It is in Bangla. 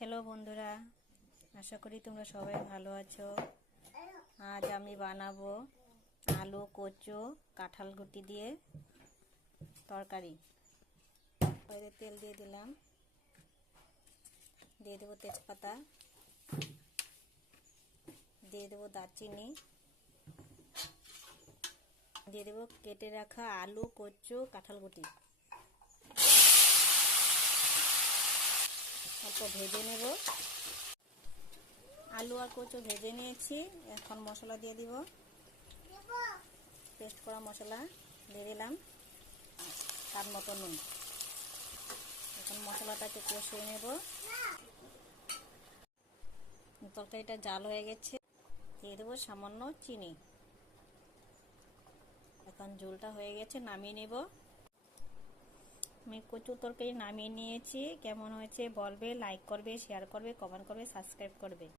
হ্যালো বন্ধুরা, আশা করি তোমরা সবাই ভালো আছো। আজ আমি বানাবো আলু কচু কাঁঠাল গুটি দিয়ে তরকারি। কড়াইতে তেল দিয়ে দিলাম, দিয়ে দেবো তেজপাতা, দিয়ে দেবো দারচিনি, দিয়ে দেবো কেটে রাখা আলু কচু কাঁঠাল গুটি। অল্প ভেজে নেব। আলু আর কচু ভেজে নিয়েছি, এখন মশলা দিয়ে দিব। পেস্ট করা মশলা দিয়ে দিলাম, তার মতো নুন। এখন মশলাটাকে কষিয়ে নেব। তরকারিটা জাল হয়ে গেছে, দিয়ে দেবো সামান্য চিনি। এখন ঝোলটা হয়ে গেছে, নামিয়ে নেব। আমি কচু তরকারি নামিয়ে নিয়েছি। কেমন হয়েছে বলবে, লাইক করবে, শেয়ার করবে, কমেন্ট করবে, সাবস্ক্রাইব করবে।